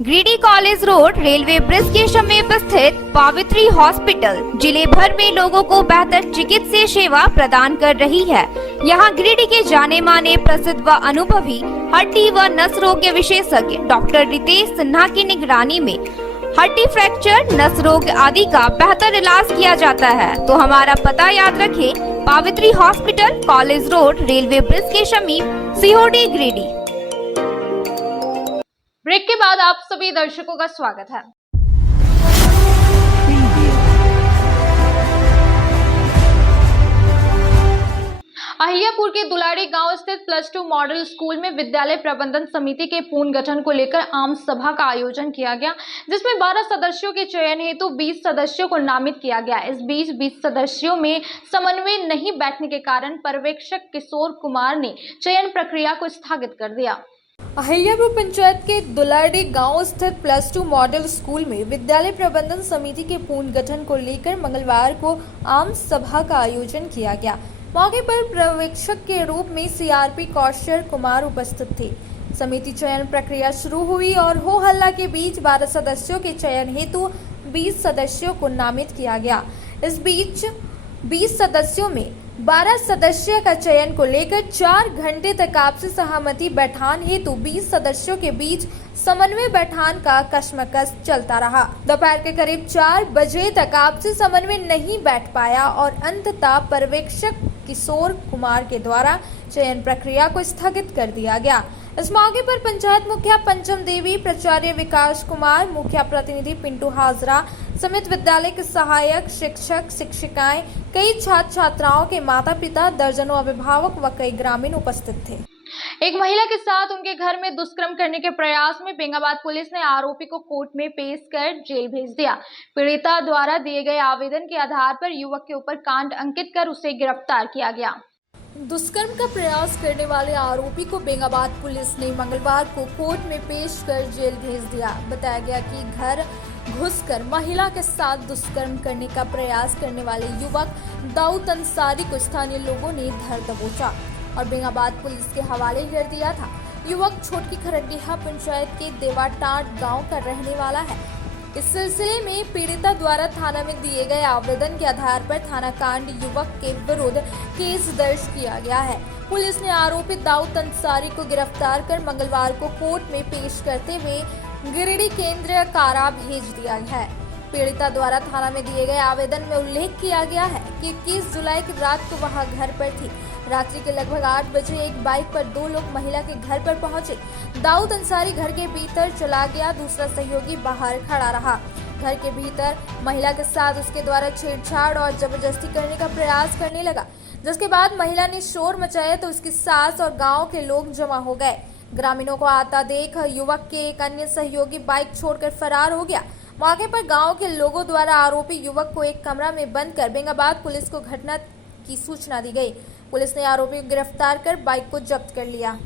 Giridih college road railway bridge के समीप स्थित पावित्री हॉस्पिटल जिले भर में लोगों को बेहतर चिकित्सीय सेवा प्रदान कर रही है। यहाँ गिरिडीह के जाने माने, प्रसिद्ध व अनुभवी हड्डी व नस रोग के विशेषज्ञ डॉक्टर रितेश सिन्हा की निगरानी में हड्डी फ्रैक्चर, नस रोग आदि का बेहतर इलाज किया जाता है। तो हमारा पता याद रखें, Pavitri hospital, college road, railway bridge के समीप, सीहोडी, गिरिडीह। ब्रेक के बाद आप सभी दर्शकों का स्वागत है। अहिल्यापुर के दुलारी गांव स्थित +2 मॉडल स्कूल में विद्यालय प्रबंधन समिति के पुनर्गठन को लेकर आम सभा का आयोजन किया गया, जिसमें 12 सदस्यों के चयन हेतु 20 सदस्यों को नामित किया गया। इस बीच 20 सदस्यों में समन्वय नहीं बैठने के कारण पर्यवेक्षक किशोर कुमार ने चयन प्रक्रिया को स्थगित कर दिया। अहिल्यापुर पंचायत के दुलारी गांव स्थित +2 मॉडल स्कूल में विद्यालय प्रबंधन समिति के पुनर्गठन को लेकर मंगलवार को आम सभा का आयोजन किया गया। मौके पर पर्यवेक्षक के रूप में सीआरपी कौशल कुमार उपस्थित थे। समिति चयन प्रक्रिया शुरू हुई और हो हल्ला के बीच 12 सदस्यों के चयन हेतु 20 सदस्यों को नामित किया गया। इस बीच 20 सदस्यों में 12 सदस्य का चयन को लेकर 4 घंटे तक आपसी सहमति बैठान हेतु 20 सदस्यों के बीच समन्वय बैठान का कशमकश चलता रहा। दोपहर के करीब 4 बजे तक आपसी समन्वय नहीं बैठ पाया और अंततः पर्यवेक्षक किशोर कुमार के द्वारा चयन प्रक्रिया को स्थगित कर दिया गया। इस मौके पर पंचायत मुखिया पंचम देवी, प्राचार्य विकास कुमार, मुखिया प्रतिनिधि पिंटू हाजरा समेत विद्यालय के सहायक शिक्षक, शिक्षिकाएं, कई छात्र छात्राओं के माता पिता, दर्जनों अभिभावक व कई ग्रामीण उपस्थित थे। एक महिला के साथ उनके घर में दुष्कर्म करने के प्रयास में बेंगाबाद पुलिस ने आरोपी को कोर्ट में पेश कर जेल भेज दिया। पीड़िता द्वारा दिए गए आवेदन के आधार पर युवक के ऊपर कांड अंकित कर उसे गिरफ्तार किया गया। दुष्कर्म का प्रयास करने वाले आरोपी को बेंगाबाद पुलिस ने मंगलवार को कोर्ट में पेश कर जेल भेज दिया। बताया गया कि घर घुसकर महिला के साथ दुष्कर्म करने का प्रयास करने वाले युवक दाऊद अंसारी को स्थानीय लोगों ने धर दबोचा और बेंगाबाद पुलिस के हवाले कर दिया था। युवक छोटकी खरडिया पंचायत के देवाटाट गांव का रहने वाला है। इस सिलसिले में पीड़िता द्वारा थाना में दिए गए आवेदन के आधार पर थाना कांड युवक के विरुद्ध केस दर्ज किया गया है। पुलिस ने आरोपी दाऊद अंसारी को गिरफ्तार कर मंगलवार को कोर्ट में पेश करते हुए गिरिडीह केंद्रीय कारा भेज दिया है। पीड़िता द्वारा थाना में दिए गए आवेदन में उल्लेख किया गया है कि 21 जुलाई की रात को वहां घर पर थी। रात्रि के लगभग 8 बजे एक बाइक पर 2 लोग महिला के घर पर पहुंचे। दाऊद अंसारी घर के भीतर चला गया, दूसरा सहयोगी बाहर खड़ा रहा। घर के भीतर महिला के साथ उसके द्वारा छेड़छाड़ और जबरदस्ती करने का प्रयास करने लगा, जिसके बाद महिला ने शोर मचाया तो उसकी सास और गाँव के लोग जमा हो गए। ग्रामीणों को आता देख युवक के एक अन्य सहयोगी बाइक छोड़कर फरार हो गया। मौके पर गांव के लोगों द्वारा आरोपी युवक को एक कमरा में बंद कर बेंगाबाद पुलिस को घटना की सूचना दी गई। पुलिस ने आरोपी को गिरफ्तार कर बाइक को जब्त कर लिया।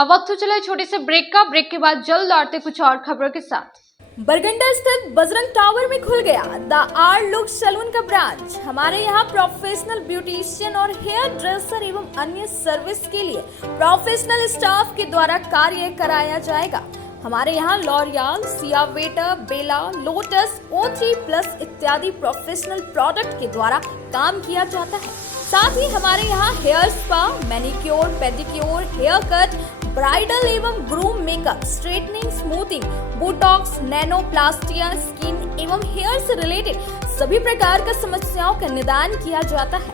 अब वक्त हो चला है छोटे से ब्रेक का। ब्रेक के बाद जल्द लौटते कुछ और खबरों के साथ। बरगंडा स्थित बजरंग टावर में खुल गया द आर लुक सैलून का ब्रांच। हमारे यहाँ प्रोफेशनल ब्यूटिशियन और हेयर ड्रेसर एवं अन्य सर्विस के लिए प्रोफेशनल स्टाफ के द्वारा कार्य कराया जाएगा। हमारे यहाँ लॉरियल, सियावेटर, बेला, लोटस, O3+ इत्यादि प्रोफेशनल प्रोडक्ट के द्वारा काम किया जाता है। साथ ही हमारे यहाँ hair spa, manicure, pedicure, hair cut, bridal एवं groom makeup, straightening, smoothing, botox, nanoplastia, skin एवं हेयर से रिलेटेड सभी प्रकार का समस्याओं का निदान किया जाता है।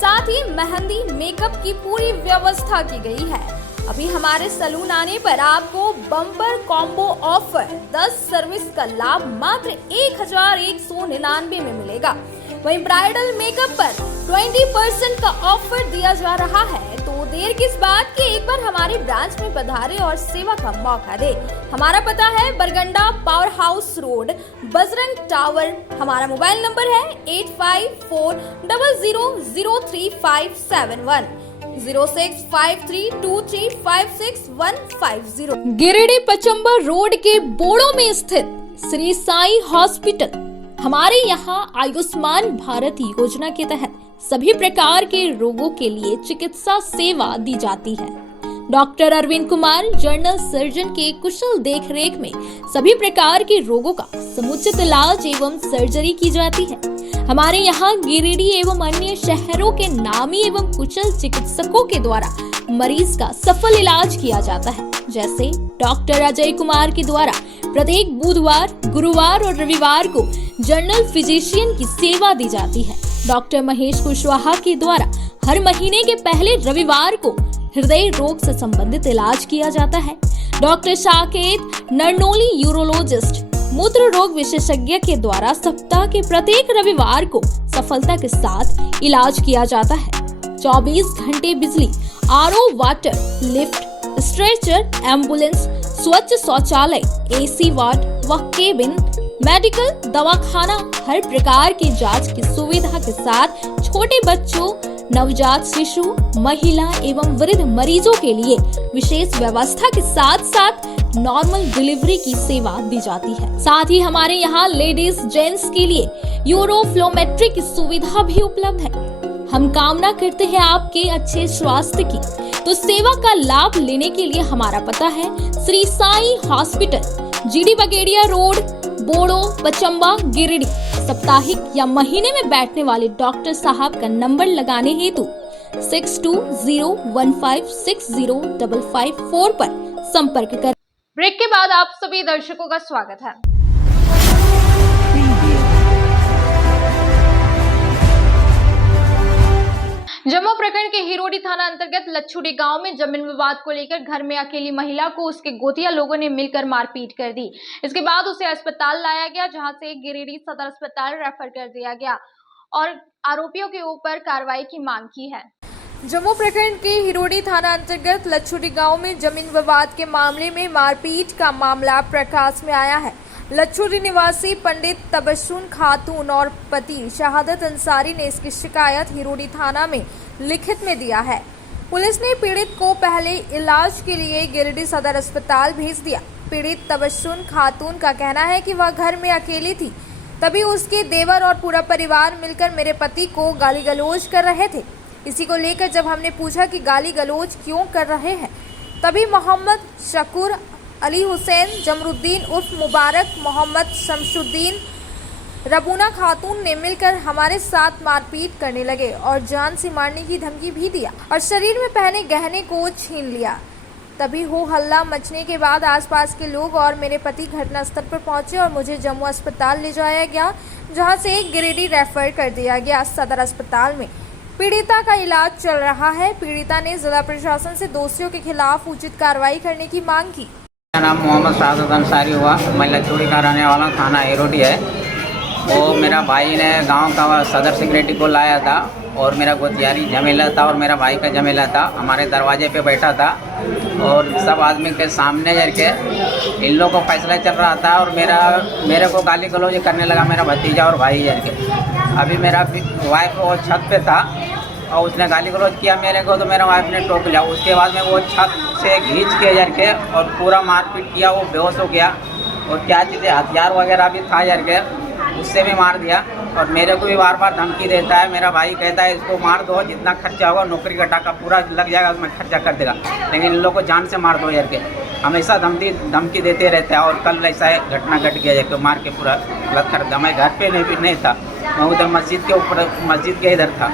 साथ ही मेहंदी, मेकअप की पूरी व्यवस्था की गई है। अभी हमारे सैलून आने पर आपको बम्पर कॉम्बो ऑफर 10 सर्विस का लाभ मात्र 1199 में मिलेगा। वहीं ब्राइडल मेकअप पर 20% का ऑफर दिया जा रहा है। तो देर किस बात की, एक बार हमारे ब्रांच में पधारे और सेवा का मौका दे। हमारा पता है Barganda power house road, Bajrang tower. हमारा मोबाइल नंबर है 8540003571 065323565150। गिरिडीह पचम्बा रोड के बोड़ो में स्थित श्री साई हॉस्पिटल। हमारे यहाँ आयुष्मान भारत योजना के तहत सभी प्रकार के रोगों के लिए चिकित्सा सेवा दी जाती है। Doctor Arvind Kumar general surgeon के कुशल देखरेख में सभी प्रकार के रोगों का समुचित इलाज एवं सर्जरी की जाती है। हमारे यहाँ गिरिडीह एवं अन्य शहरों के नामी एवं कुशल चिकित्सकों के द्वारा मरीज का सफल इलाज किया जाता है। जैसे डॉक्टर अजय कुमार के द्वारा प्रत्येक बुधवार, गुरुवार और रविवार को जनरल फिजिशियन की सेवा दी जाती है। डॉक्टर महेश कुशवाहा के द्वारा हर महीने के पहले रविवार को हृदय रोग से संबंधित इलाज किया जाता है। डॉक्टर साकेत नरनोली यूरोलॉजिस्ट मूत्र रोग विशेषज्ञ के द्वारा सप्ताह के प्रत्येक रविवार को सफलता के साथ इलाज किया जाता है। 24 घंटे बिजली, RO water, lift, stretcher, ambulance, स्वच्छ शौचालय, AC वार्ड व केबिन, मेडिकल, दवाखाना, हर प्रकार की जांच की सुविधा के साथ छोटे बच्चों, नवजात शिशु, महिला एवं वृद्ध मरीजों के लिए विशेष व्यवस्था के साथ साथ नॉर्मल डिलीवरी की सेवा दी जाती है। साथ ही हमारे यहाँ लेडीज जेंट्स के लिए यूरोफ्लोमेट्री की सुविधा भी उपलब्ध है। हम कामना करते हैं आपके अच्छे स्वास्थ्य की। तो सेवा का लाभ लेने के लिए हमारा पता है Shri Sai hospital, GD Bagedia road, Boro, Pachamba, Giridih. साप्ताहिक या महीने में बैठने वाले डॉक्टर साहब का नंबर लगाने हेतु 6201560554 पर संपर्क कर। ब्रेक के बाद आप सभी दर्शकों का स्वागत है। जम्मू प्रखंड के हिरोडी थाना अंतर्गत लच्छुड़ी गांव में जमीन विवाद को लेकर घर में अकेली महिला को उसके गोतिया लोगों ने मिलकर मारपीट कर दी। इसके बाद उसे अस्पताल लाया गया, जहां से गिरिडीह सदर अस्पताल रेफर कर दिया गया और आरोपियों के ऊपर कार्रवाई की मांग की है। जम्मू प्रखंड के हिरोडी थाना अंतर्गत लच्छुड़ी गांव में जमीन विवाद के मामले में मारपीट का मामला प्रकाश में आया है। लच्छुड़ी निवासी पंडित तबस्सुम खातून और पति शहादत अंसारी ने इसकी शिकायत हिरोडी थाना में लिखित में दिया है। पुलिस ने पीड़ित को पहले इलाज के लिए गिरिडीह सदर अस्पताल भेज दिया। पीड़ित तबस्सुम खातून का कहना है कि वह घर में अकेली थी, तभी उसके देवर और पूरा परिवार मिलकर मेरे पति को गाली गलौज कर रहे थे। इसी को लेकर जब हमने पूछा कि गाली गलौज क्यों कर रहे हैं, तभी मोहम्मद शकूर, अली हुसैन, जमरुद्दीन उर्फ मुबारक, मोहम्मद शमशुद्दीन, रबूना खातून ने मिलकर हमारे साथ मारपीट करने लगे और जान से मारने की धमकी भी दिया और शरीर में पहने गहने को छीन लिया। तभी हो हल्ला मचने के बाद आसपास के लोग और मेरे पति घटनास्थल पर पहुंचे और मुझे जम्मू अस्पताल ले जाया गया, जहां से गिरिडीह रेफर कर दिया गया। सदर अस्पताल में पीड़िता का इलाज चल रहा है। पीड़िता ने जिला प्रशासन से दोषियों के खिलाफ उचित कार्रवाई करने की मांग की। मेरा नाम मोहम्मद शहादत अंसारी हुआ, मैं लच्छुड़ी का रहने वाला, थाना हिरोडी है। वो मेरा भाई ने गांव का सदर सेक्रेटरी को लाया था और मेरा गोतियारी झमेला था और मेरा भाई का झमेला था। हमारे दरवाजे पे बैठा था और सब आदमी के सामने करके इन लोगों को फैसला चल रहा था और मेरे को गाली गलौज करने लगा मेरा भतीजा और भाई करके। अभी मेरा वाइफ वो छत पे था और उसने गाली गलौज किया मेरे को, तो मेरा वाइफ ने टोक लिया। उसके बाद में वो छत से खींच के जर के और पूरा मारपीट किया, वो बेहोश हो गया। और क्या चीज़ें हथियार वगैरह भी था जर के, उससे भी मार दिया। और मेरे को भी बार बार धमकी देता है। मेरा भाई कहता है इसको मार दो, जितना खर्चा होगा नौकरी का टाका पूरा लग जाएगा, उसमें खर्चा कर देगा, लेकिन इन लोग को जान से मार दो जर के। हमेशा धमकी देते रहते हैं। और कल ऐसा घटना घट गया जब मार के पूरा लग कर दिया। मैं घर पे नहीं था, मैं उधर मस्जिद के ऊपर, मस्जिद के इधर था।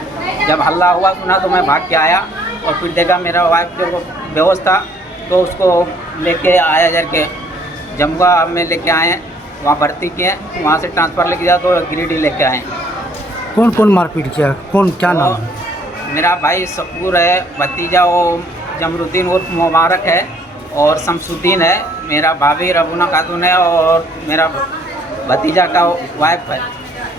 जब हल्ला हुआ सुना तो मैं भाग के आया और फिर देखा मेरा वाइफ जो बेहोश था, तो उसको लेके आया जर के जमुआ में लेके आए, वहाँ भर्ती किए, वहाँ से ट्रांसफ़र लेके जाओ तो गिरिडीह लेके आए। कौन कौन मारपीट किया, कौन क्या नाम है? मेरा भाई सकूर है, भतीजा वो जमरुद्दीन उर्फ मुबारक है, और शमसुद्दीन है, मेरा भाभी रबूना खातून है, और मेरा भतीजा का वाइफ है।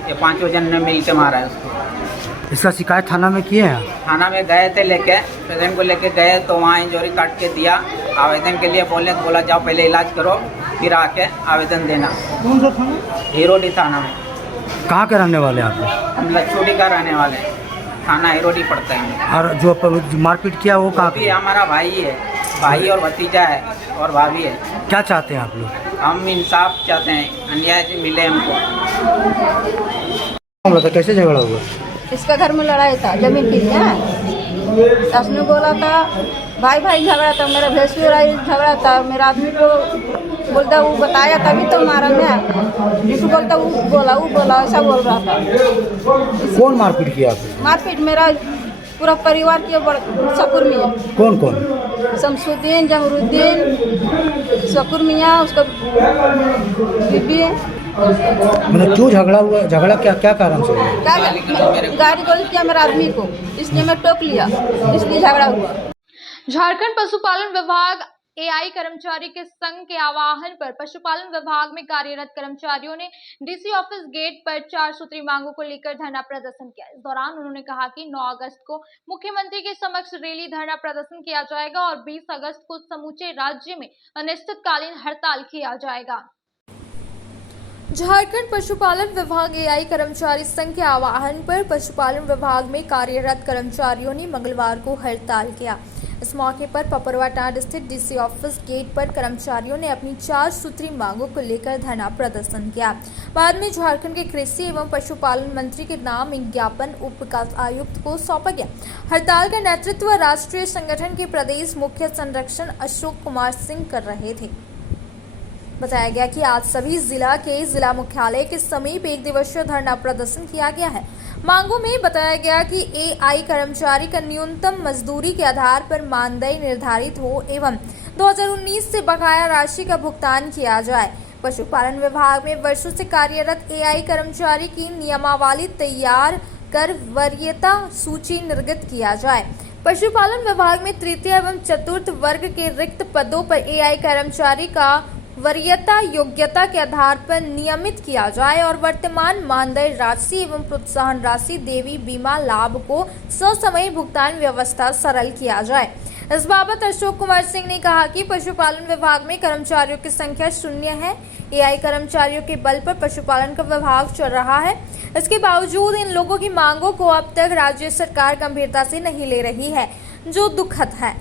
ये पांचों जन ने मिल के मारा है उसको। इसका शिकायत थाना में किए हैं? थाना में गए थे लेके, पेशेंट को लेके गए तो वहाँ इंजरी काट के दिया। आवेदन के लिए बोला जाओ पहले इलाज करो, फिर आके आवेदन देना। कौन सा थाना? हिरोडी थाना में। कहाँ के रहने वाले आप? हम लच्छोटी का रहने वाले हैं, थाना हिरोडी पड़ता है। और जो मारपीट किया वो कहाँ? भी हमारा भाई है, भाई और भतीजा है और भाभी है। क्या चाहते हैं आप लोग? हम इंसाफ चाहते हैं, अन्याय से मिले हमको। कैसे झगड़ा हुआ? इसका घर में लड़ाई था जमीन के लिए। उसने बोला था भाई झगड़ा था, मेरा भैंस लड़ाई झगड़ा था। मेरा आदमी को बोलता वो बताया तभी तो मारा मैं, जिसको बोलता वो बोला ऐसा बोल रहा था। कौन मारपीट किया आपको? मारपीट मेरा पूरा परिवार के शकुर मियाँ। कौन कौन? शमसुद्दीन, जमरुद्दीन, शकुर मियाँ, उसका बीबी। मतलब क्यों झगड़ा हुआ? झगड़ा क्या कारण से हुआ? गाड़ी गोली किया मेरा आदमी को, इसलिए मैं टोक लिया, इसलिए झगड़ा हुआ। झारखंड पशुपालन विभाग एआई कर्मचारी के संघ के आह्वान पर पशुपालन विभाग में कार्यरत कर्मचारियों ने डीसी ऑफिस गेट पर 4 सूत्री मांगों को लेकर धरना प्रदर्शन किया। इस दौरान उन्होंने कहा कि 9 अगस्त को मुख्यमंत्री के समक्ष रैली धरना प्रदर्शन किया जाएगा और 20 अगस्त को समूचे राज्य में अनिश्चितकालीन हड़ताल किया जाएगा। झारखंड पशुपालन विभाग एआई कर्मचारी संघ के आह्वान पर पशुपालन विभाग में कार्यरत कर्मचारियों ने मंगलवार को हड़ताल किया। इस मौके पर पपरवाटांड स्थित डीसी ऑफिस गेट पर कर्मचारियों ने अपनी 4 सूत्री मांगों को लेकर धरना प्रदर्शन किया। बाद में झारखंड के कृषि एवं पशुपालन मंत्री के नाम एक ज्ञापन उप विकास आयुक्त को सौंपा गया। हड़ताल का नेतृत्व राष्ट्रीय संगठन के प्रदेश मुख्य संरक्षण अशोक कुमार सिंह कर रहे थे। बताया गया कि आज सभी जिला मुख्यालय के समीप 1 दिवसीय धरना प्रदर्शन किया गया है। मांगों में बताया गया कि एआई कर्मचारी का न्यूनतम मजदूरी के आधार पर मानदेय निर्धारित हो एवं 2019 से बकाया राशि का भुगतान किया जाए। पशुपालन विभाग में वर्षों से कार्यरत एआई कर्मचारी की नियमावली तैयार कर वरीयता सूची निर्गत किया जाए। पशुपालन विभाग में तृतीय एवं चतुर्थ वर्ग के रिक्त पदों पर एआई कर्मचारी का वरीयता योग्यता के आधार पर नियमित किया जाए और वर्तमान मानदेय राशि एवं प्रोत्साहन राशि देवी बीमा लाभ को ससमय भुगतान व्यवस्था सरल किया जाए। इस बाबत अशोक कुमार सिंह ने कहा कि पशुपालन विभाग में कर्मचारियों की संख्या 0 है। एआई कर्मचारियों के बल पर पशुपालन का विभाग चल रहा है। इसके बावजूद इन लोगों की मांगों को अब तक राज्य सरकार गंभीरता से नहीं ले रही है, जो दुखद है।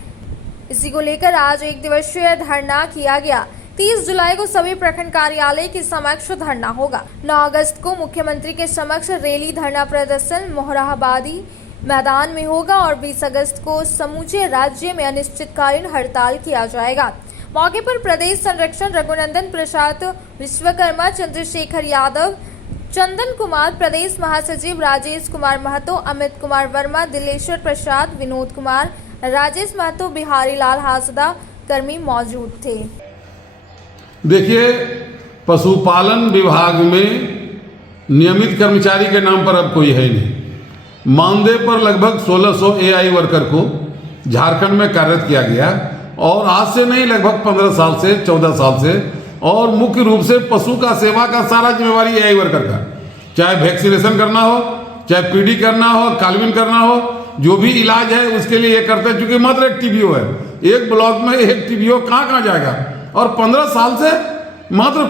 इसी को लेकर आज 1 दिवसीय धरना किया गया। 30 जुलाई को सभी प्रखंड कार्यालय के समक्ष धरना होगा। 9 अगस्त को मुख्यमंत्री के समक्ष रैली धरना प्रदर्शन मोहराबादी मैदान में होगा और 20 अगस्त को समूचे राज्य में अनिश्चितकालीन हड़ताल किया जाएगा। मौके पर प्रदेश संरक्षण रघुनंदन प्रसाद विश्वकर्मा, चंद्रशेखर यादव, चंदन कुमार, प्रदेश महासचिव राजेश कुमार महतो, अमित कुमार वर्मा, दिलेश्वर प्रसाद, विनोद कुमार, राजेश महतो, बिहारी लाल हासदा कर्मी मौजूद थे। देखिए, पशुपालन विभाग में नियमित कर्मचारी के नाम पर अब कोई है नहीं। मानदेय पर लगभग 1600 एआई वर्कर को झारखंड में कार्यरत किया गया और आज से नहीं, लगभग 15 साल से 14 साल से, और मुख्य रूप से पशु का सेवा का सारा जिम्मेवारी एआई वर्कर का, चाहे वैक्सीनेशन करना हो, चाहे पीडी करना हो, कालविन करना हो, जो भी इलाज है उसके लिए ये करते हैं। चूंकि मात्र एक टीबीओ है, एक ब्लॉक में एक टीबीओ कहाँ जाएगा, और 15 साल से मात्र,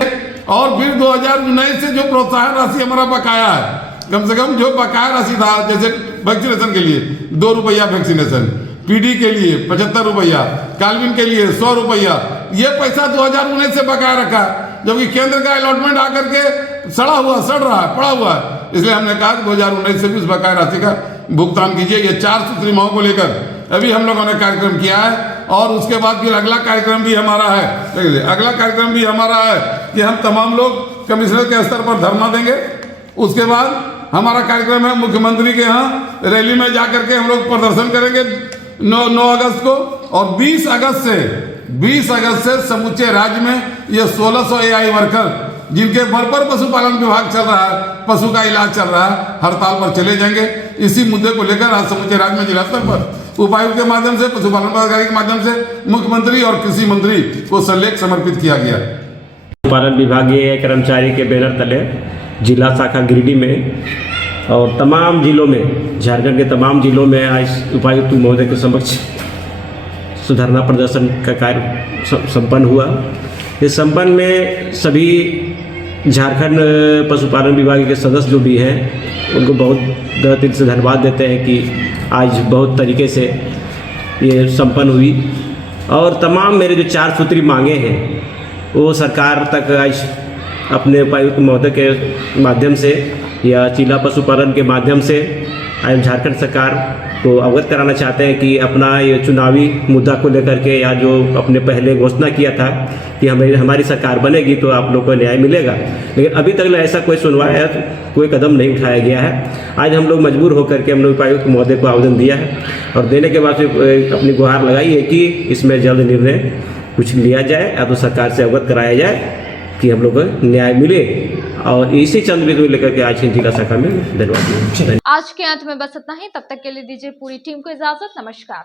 और फिर 2019 से जो प्रोत्साहन राशि हमारा बकाया है कम से कम जो बकाया राशि था, जैसे वैक्सीनेशन के लिए 2 रुपया वैक्सीनेशन, पीडी के लिए 75 रुपया, काल्विन के लिए 100 रुपया, ये पैसा 2019 से बकाया रखा, जबकि केंद्र का अलॉटमेंट आकर के सड़ रहा है, पड़ा हुआ है। इसलिए हमने कहा कि 2019 से भी उस बकाया राशि का भुगतान कीजिए। ये 4 सूत्री मांगों को लेकर अभी हम लोगों ने कार्यक्रम किया है, और उसके बाद फिर अगला कार्यक्रम भी हमारा है। अगला कार्यक्रम भी हमारा है कि हम तमाम लोग कमिश्नर के स्तर पर धरना देंगे। उसके बाद हमारा कार्यक्रम है मुख्यमंत्री के यहाँ रैली में जाकर के हम लोग प्रदर्शन करेंगे 9 अगस्त को, और 20 अगस्त से समूचे राज्य में ये 1600 AI वर्कर जिनके बल पर पशुपालन विभाग चल रहा है, पशु का इलाज चल रहा है, हड़ताल पर चले जाएंगे। इसी मुद्दे को लेकर आज समूचे राज्य में जिला स्तर पर उपायुक्त के माध्यम से, पशुपालन पदाधिकारी के माध्यम से मुख्यमंत्री और कृषि मंत्री को सलेख समर्पित किया गया। पशुपालन विभागीय कर्मचारी के बैनर तले जिला शाखा गिरिडीह में और तमाम जिलों में, झारखंड के तमाम जिलों में आज उपायुक्त महोदय के समक्ष सुधरना प्रदर्शन का कार्य संपन्न हुआ। इस संपन्न में सभी झारखंड पशुपालन विभाग के सदस्य जो भी हैं उनको बहुत दिल से धन्यवाद देते हैं कि आज बहुत तरीके से ये संपन्न हुई, और तमाम मेरे जो 4 सूत्री मांगे हैं वो सरकार तक आज अपने उपायुक्त महोदय के माध्यम से या जिला पशुपालन के माध्यम से आज झारखंड सरकार को अवगत कराना चाहते हैं कि अपना ये चुनावी मुद्दा को लेकर के, या जो अपने पहले घोषणा किया था कि हमारी सरकार बनेगी तो आप लोग को न्याय मिलेगा, लेकिन अभी तक ऐसा कोई सुनवाई या कोई कदम नहीं उठाया गया है। आज हम लोग मजबूर होकर के हमने उपायुक्त महोदय को आवेदन दिया है, और देने के बाद अपनी गुहार लगाई है कि इसमें जल्द निर्णय कुछ लिया जाए, या तो सरकार से अवगत कराया जाए कि हम लोग को न्याय मिले। और इसी चंद बिंदु लेकर के आज जिला शाखा में धन्यवाद। आज के अंत में बस इतना ही। तब तक के लिए दीजिए पूरी टीम को इजाजत। नमस्कार।